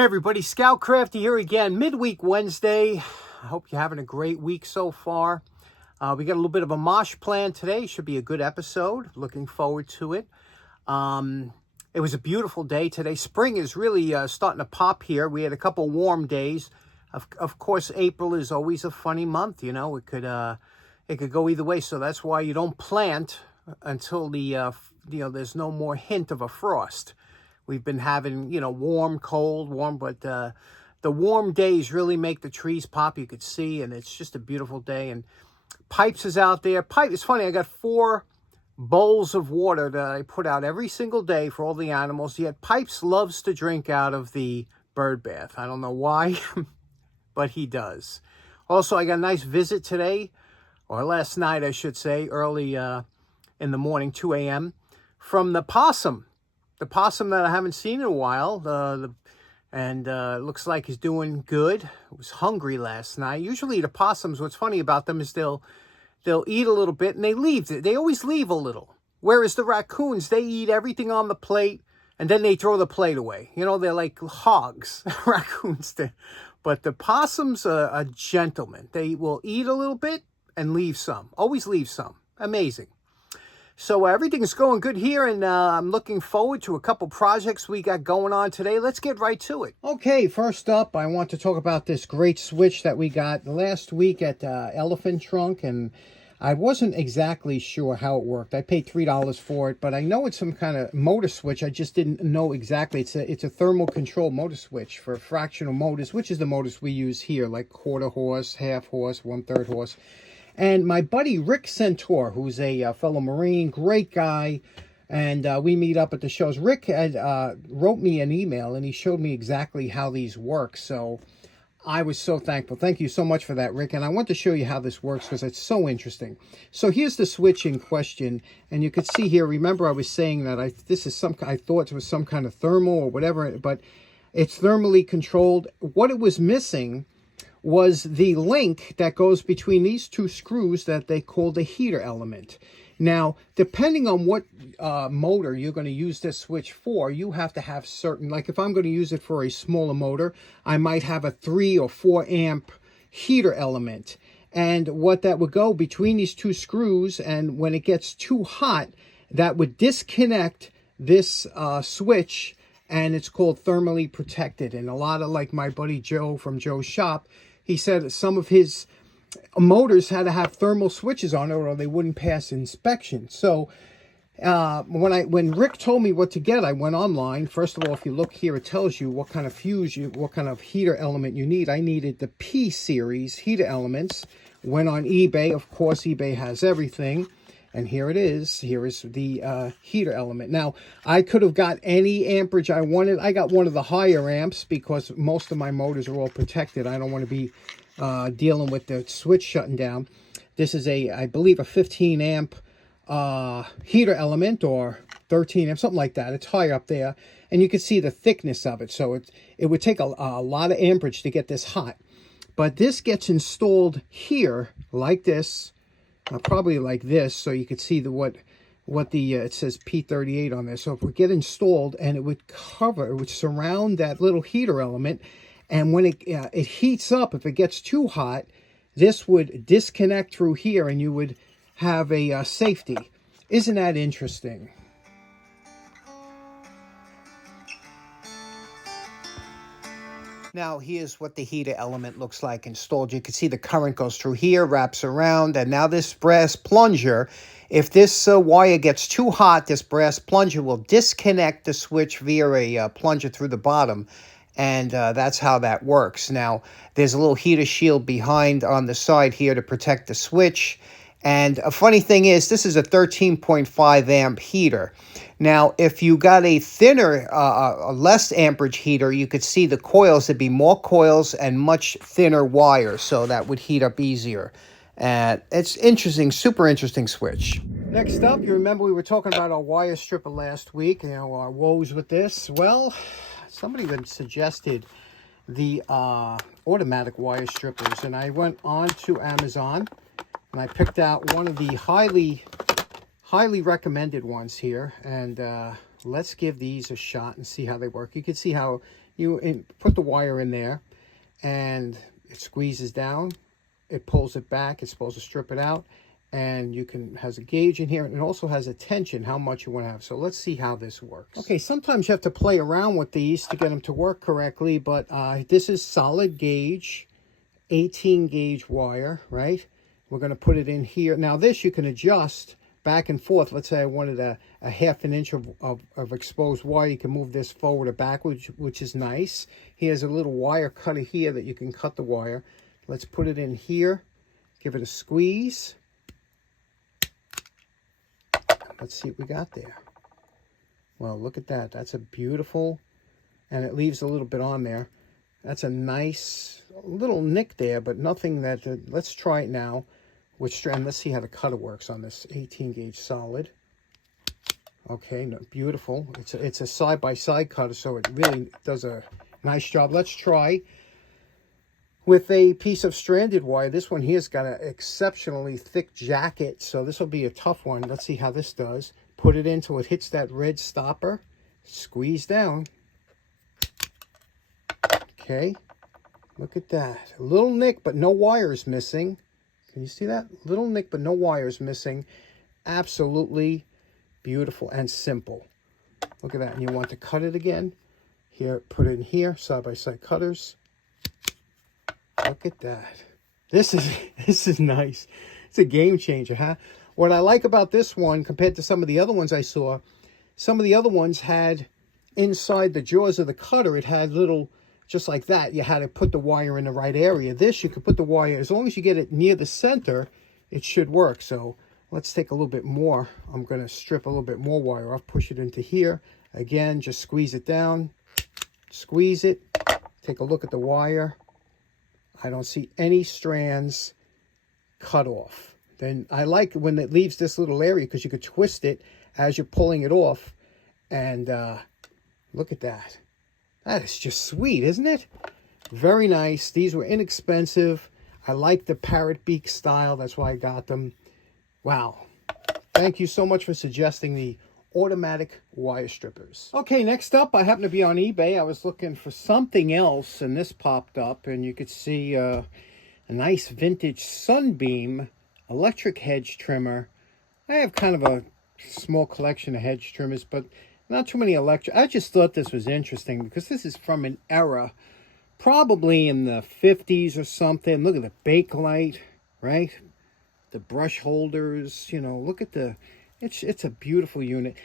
Hey everybody, Scout Crafty here again, midweek Wednesday. I hope you're having a great week so far. We got a little bit of a mosh plan today. Should be a good episode. Looking forward to it. It was a beautiful day today. Spring is really starting to pop here. We had a couple warm days. Of course, April is always a funny month. You know, it could go either way. So that's why you don't plant until there's no more hint of a frost. We've been having, warm, cold, warm, but the warm days really make the trees pop. You could see, and it's just a beautiful day. And Pipes is out there. It's funny, I got 4 bowls of water that I put out every single day for all the animals. Yet Pipes loves to drink out of the bird bath. I don't know why, but he does. Also, I got a nice visit today, or last night, I should say, early in the morning, 2 a.m., from the possum. The possum that I haven't seen in a while, looks like he's doing good. He was hungry last night. Usually the possums, what's funny about them is they'll eat a little bit and they leave. They always leave a little. Whereas the raccoons, they eat everything on the plate and then they throw the plate away. You know, they're like hogs, raccoons. But the possums are gentlemen. They will eat a little bit and leave some. Always leave some. Amazing. So everything's going good here, and I'm looking forward to a couple projects we got going on today. Let's get right to it. Okay, first up, I want to talk about this great switch that we got last week at Elephant Trunk, and I wasn't exactly sure how it worked. I paid $3 for it, but I know it's some kind of motor switch. I just didn't know exactly. It's a thermal control motor switch for fractional motors, which is the motors we use here, like quarter horse, half horse, 1/3 horse. And my buddy Rick Centore, who's a fellow Marine, great guy, and we meet up at the shows. Rick had, wrote me an email, and he showed me exactly how these work. So I was so thankful. Thank you so much for that, Rick. And I want to show you how this works because it's so interesting. So here's the switch in question, and you could see here. Remember, I was saying that I thought it was some kind of thermal or whatever, but it's thermally controlled. What it was missing was the link that goes between these 2 screws that they call the heater element. Now, depending on what motor you're going to use this switch for, you have to have certain, like if I'm going to use it for a smaller motor, I might have a 3 or 4 amp heater element. And what that would go between these 2 screws, and when it gets too hot, that would disconnect this switch, and it's called thermally protected. And a lot of, like my buddy Joe from Joe's shop, he said some of his motors had to have thermal switches on it or they wouldn't pass inspection. So when Rick told me what to get, I went online. First of all, if you look here, it tells you what kind of what kind of heater element you need. I needed the P series heater elements. Went on eBay. Of course, eBay has everything. And here it is. Here is the heater element. Now, I could have got any amperage I wanted. I got one of the higher amps because most of my motors are all protected. I don't want to be dealing with the switch shutting down. This is I believe, a 15 amp heater element, or 13 amp, something like that. It's high up there. And you can see the thickness of it. So it would take a lot of amperage to get this hot. But this gets installed here like this. Probably like this, so you could see what it says P38 on there. So if we get installed, and it would surround that little heater element, and when it heats up, if it gets too hot, this would disconnect through here, and you would have a safety. Isn't that interesting? Now, here's what the heater element looks like installed. You can see the current goes through here, wraps around, and now this brass plunger, if this wire gets too hot, this brass plunger will disconnect the switch via a plunger through the bottom, and that's how that works. Now, there's a little heater shield behind on the side here to protect the switch. And a funny thing is, this is a 13.5 amp heater. Now, if you got a thinner, a less amperage heater, you could see the coils. There'd be more coils and much thinner wire, so that would heat up easier. And it's interesting, super interesting switch. Next up, you remember we were talking about our wire stripper last week, our woes with this. Well, somebody had suggested the automatic wire strippers, and I went on to Amazon. And I picked out one of the highly recommended ones here. And let's give these a shot and see how they work. You can see how You put the wire in there, and it squeezes down. It pulls it back. It's supposed to strip it out. And you has a gauge in here, and it also has a tension, how much you want to have. So let's see how this works. Okay, sometimes you have to play around with these to get them to work correctly, but this is solid gauge, 18 gauge wire, right? We're going to put it in here. Now this you can adjust back and forth. Let's say I wanted a half an inch of exposed wire. You can move this forward or backwards, which is nice. Here's a little wire cutter here that you can cut the wire. Let's put it in here. Give it a squeeze. Let's see what we got there. Well, look at that. That's a beautiful, and it leaves a little bit on there. That's a nice little nick there, but nothing that, let's try it now with strand. Let's see how the cutter works on this 18 gauge solid. Okay, no, beautiful. It's a side-by-side cutter, so it really does a nice job. Let's try with a piece of stranded wire. This one here's got an exceptionally thick jacket, so this will be a tough one. Let's see how this does. Put it in till it hits that red stopper. Squeeze down. Okay, look at that. A little nick, but no wires missing. Can you see that? Little nick, but no wires missing. Absolutely beautiful and simple. Look at that. And you want to cut it again. Here, put it in here, side-by-side cutters. Look at that. This is nice. It's a game changer, huh? What I like about this one compared to some of the other ones I saw, some of the other ones had inside the jaws of the cutter, it had little, just like that, you had to put the wire in the right area. This, you could put the wire, as long as you get it near the center, it should work. So let's take a little bit more. I'm going to strip a little bit more wire off, push it into here. Again, just squeeze it down, squeeze it, take a look at the wire. I don't see any strands cut off. Then I like when it leaves this little area because you could twist it as you're pulling it off. And look at that. That is just sweet, isn't it? Very nice. These were inexpensive. I like the parrot beak style. That's why I got them. Wow. Thank you so much for suggesting the automatic wire strippers. Okay, next up, I happen to be on eBay. I was looking for something else, and this popped up, and you could see a nice vintage Sunbeam electric hedge trimmer. I have kind of a small collection of hedge trimmers, but not too many electric. I just thought this was interesting because this is from an era, probably in the 50s or something. Look at the bakelite, right? The brush holders, you know, look at the... It's a beautiful unit.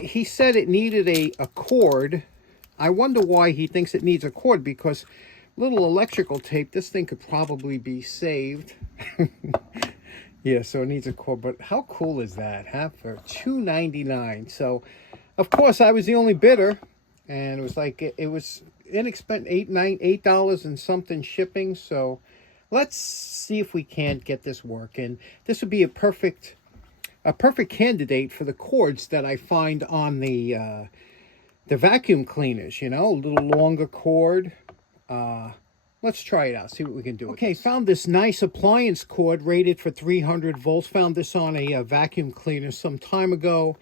He said it needed a cord. I wonder why he thinks it needs a cord, because little electrical tape, this thing could probably be saved. Yeah, so it needs a cord. But how cool is that, huh? For $2.99. So, of course, I was the only bidder. And it was like, it was inexpensive, $8 and something shipping. So let's see if we can't get this working. This would be a perfect candidate for the cords that I find on the vacuum cleaners, you know, a little longer cord. Let's try it out, see what we can do. Okay, found this nice appliance cord rated for 300 volts. Found this on a vacuum cleaner some time ago.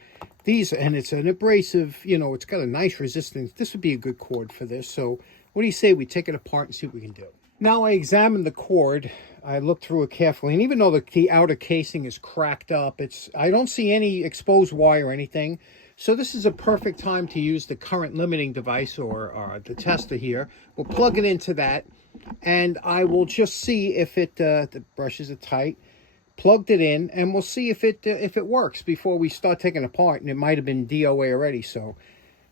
And it's an abrasive, you know, it's got a nice resistance. This would be a good cord for this. So what do you say we take it apart and see what we can do? Now I examined the cord. I looked through it carefully, and even though the outer casing is cracked up, I don't see any exposed wire or anything. So this is a perfect time to use the current limiting device or the tester here. We'll plug it into that, and I will just see if the brushes are tight. Plugged it in, and we'll see if it works before we start taking it apart. And it might have been DOA already, so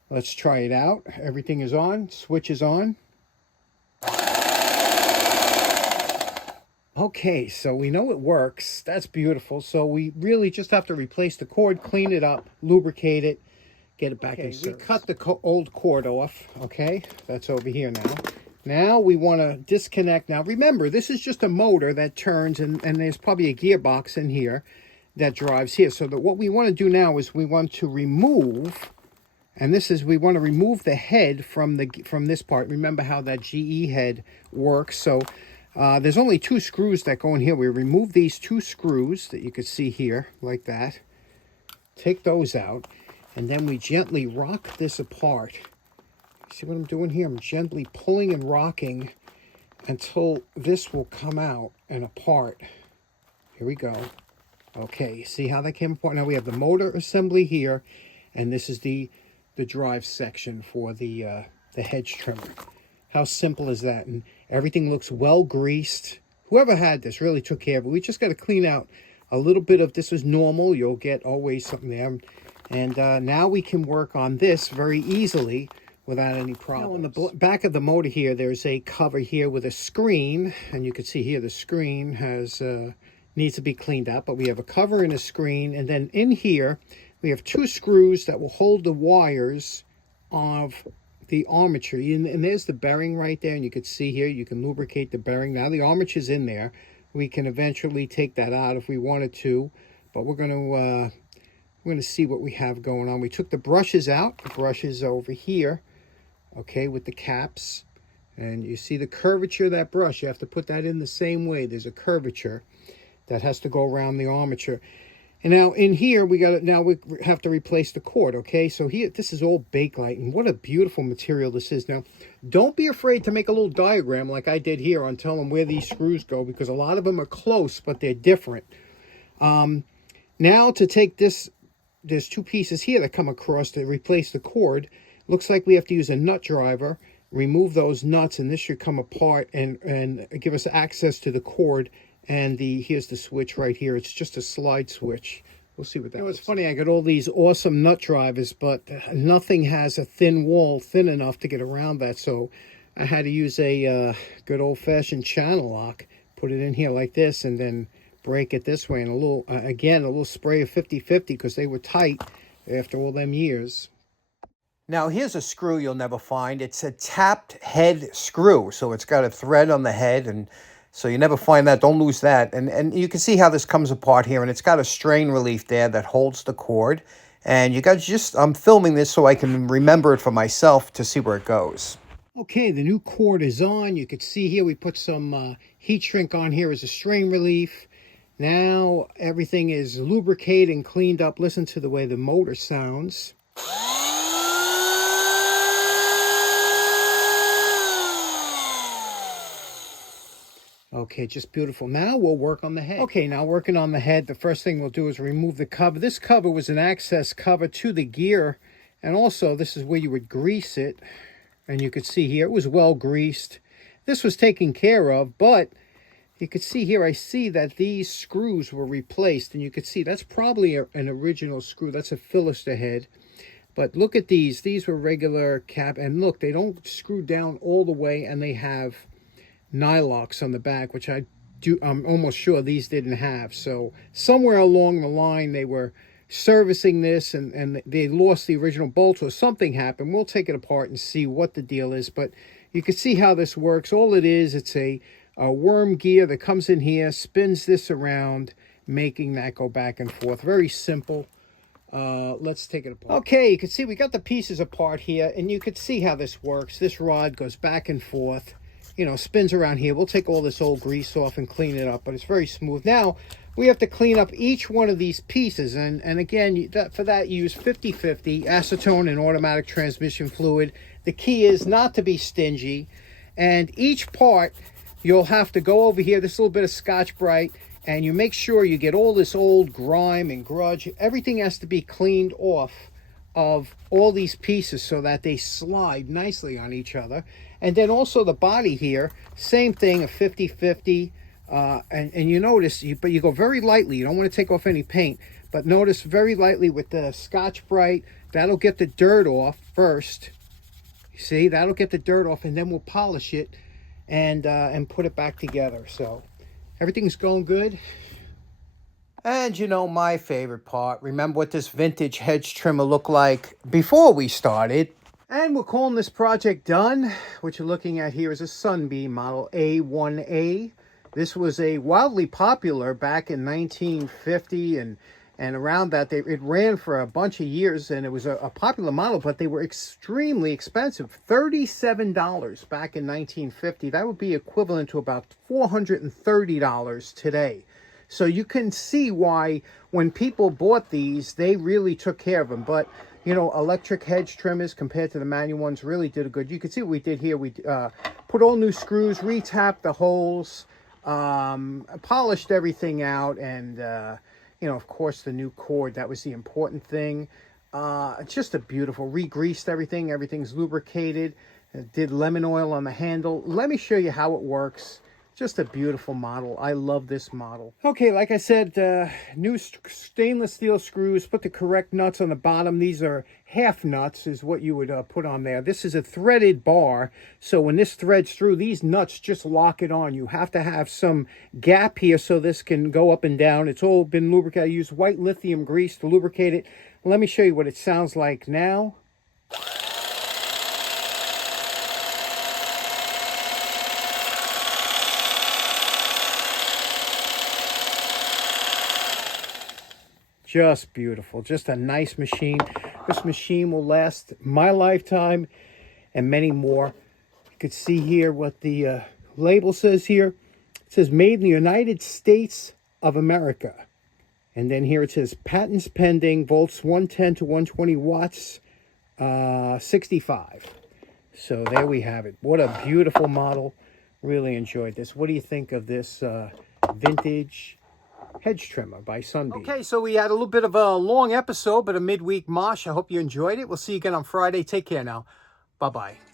let's try it out. Everything is on. Switch is on. Okay, so we know it works. That's beautiful. So we really just have to replace the cord, clean it up, lubricate it, get it back in service. We cut the old cord off, okay? That's over here now. Now we want to disconnect. Now remember, this is just a motor that turns, and there's probably a gearbox in here that drives here. So that what we want to do now is we want to remove, and we want to remove the head from this part. Remember how that GE head works. So there's only 2 screws that go in here. We remove these 2 screws that you can see here, like that. Take those out, and then we gently rock this apart. See what I'm doing here? I'm gently pulling and rocking until this will come out and apart. Here we go. Okay, see how that came apart? Now we have the motor assembly here, and this is the drive section for the Hedge trimmer. How simple is that? And everything looks well greased. Whoever had this really took care of it. We just got to clean out a little bit of this. Is normal. You'll get always something there. And now we can work on this very easily without any problems. Now on the back of the motor here, there's a cover here with a screen. And you can see here the screen has needs to be cleaned up. But we have a cover and a screen. And then in here, we have 2 screws that will hold the wires of the armature. And there's the bearing right there. And you can see here, you can lubricate the bearing. Now the armature's in there. We can eventually take that out if we wanted to. But we're going to see what we have going on. We took the brushes out. The brushes are over here. Okay, with the caps. And you see the curvature of that brush. You have to put that in the same way. There's a curvature that has to go around the armature. And now in here, we have to replace the cord, okay? So here, this is all Bakelite, and what a beautiful material this is. Now, don't be afraid to make a little diagram like I did here on telling where these screws go, because a lot of them are close, but they're different. Now to take this, there's 2 pieces here that come across to replace the cord. Looks like we have to use a nut driver, remove those nuts, and this should come apart and give us access to the cord. And here's the switch right here. It's just a slide switch. We'll see what that is. You know, it's funny, I got all these awesome nut drivers, but nothing has a thin wall thin enough to get around that. So I had to use a good old-fashioned channel lock, put it in here like this, and then break it this way. And a little spray of 50-50 because they were tight after all them years. Now, here's a screw you'll never find. It's a tapped head screw. So it's got a thread on the head, and so you never find that. Don't lose that. And you can see how this comes apart here. And it's got a strain relief there that holds the cord. And you got I'm filming this so I can remember it for myself to see where it goes. Okay, the new cord is on. You can see here we put some heat shrink on here as a strain relief. Now everything is lubricated and cleaned up. Listen to the way the motor sounds. Okay, just beautiful. Now we'll work on the head. Okay, now working on the head, the first thing we'll do is remove the cover. This cover was an access cover to the gear. And also, this is where you would grease it. And you could see here, it was well greased. This was taken care of, but you could see here, I see that these screws were replaced. And you could see that's probably an original screw. That's a Philister head. But look at these. These were regular cap. And look, they don't screw down all the way, and they have nylocks on the back, which I'm almost sure these didn't have. So somewhere along the line they were servicing this and they lost the original bolts, or something happened. We'll take it apart and see what the deal is, but you can see how this works. All it is, it's a worm gear that comes in here, spins this around, making that go back and forth. Very simple. Let's take it apart. Okay, you can see we got the pieces apart here, and you can see how this works. This rod goes back and forth, you know, spins around here. We'll take all this old grease off and clean it up, but it's very smooth. Now, we have to clean up each one of these pieces, and again, for that, use 50-50 acetone and automatic transmission fluid. The key is not to be stingy, and each part, you'll have to go over here, this little bit of Scotch-Brite, and you make sure you get all this old grime and grudge. Everything has to be cleaned off of all these pieces so that they slide nicely on each other. And then also the body here, same thing, a 50-50. And you notice, but you go very lightly. You don't want to take off any paint, but notice very lightly with the Scotch-Brite. That'll get the dirt off first. You see, that'll get the dirt off, and then we'll polish it and put it back together. So everything's going good. And you know, my favorite part, remember what this vintage Hedge trimmer looked like before we started. And we're calling this project done. What you're looking at here is a Sunbeam model A1A. This was a wildly popular back in 1950 and around that. It ran for a bunch of years, and it was a popular model, but they were extremely expensive. $37 back in 1950. That would be equivalent to about $430 today. So you can see why when people bought these, they really took care of them. But You know, electric hedge trimmers compared to the manual ones really did a good. You can see what we did here. We put all new screws, re-tapped the holes, polished everything out, and, you know, of course, the new cord. That was the important thing. Just a beautiful, re-greased everything. Everything's lubricated. Did lemon oil on the handle. Let me show you how it works. Just a beautiful model. I love this model. Okay, like I said, new stainless steel screws. Put the correct nuts on the bottom. These are half nuts is what you would put on there. This is a threaded bar, so when this threads through, these nuts just lock it on. You have to have some gap here so this can go up and down. It's all been lubricated. I use white lithium grease to lubricate it. Let me show you what it sounds like now. Just beautiful. Just a nice machine. This machine will last my lifetime and many more. You can see here what the label says here. It says made in the United States of America. And then here it says patents pending, volts 110 to 120 watts, 65. So there we have it. What a beautiful model. Really enjoyed this. What do you think of this vintage hedge trimmer by Sunbeam? Okay, so we had a little bit of a long episode, but a midweek mosh. I hope you enjoyed it. We'll see you again on Friday. Take care now. Bye-bye.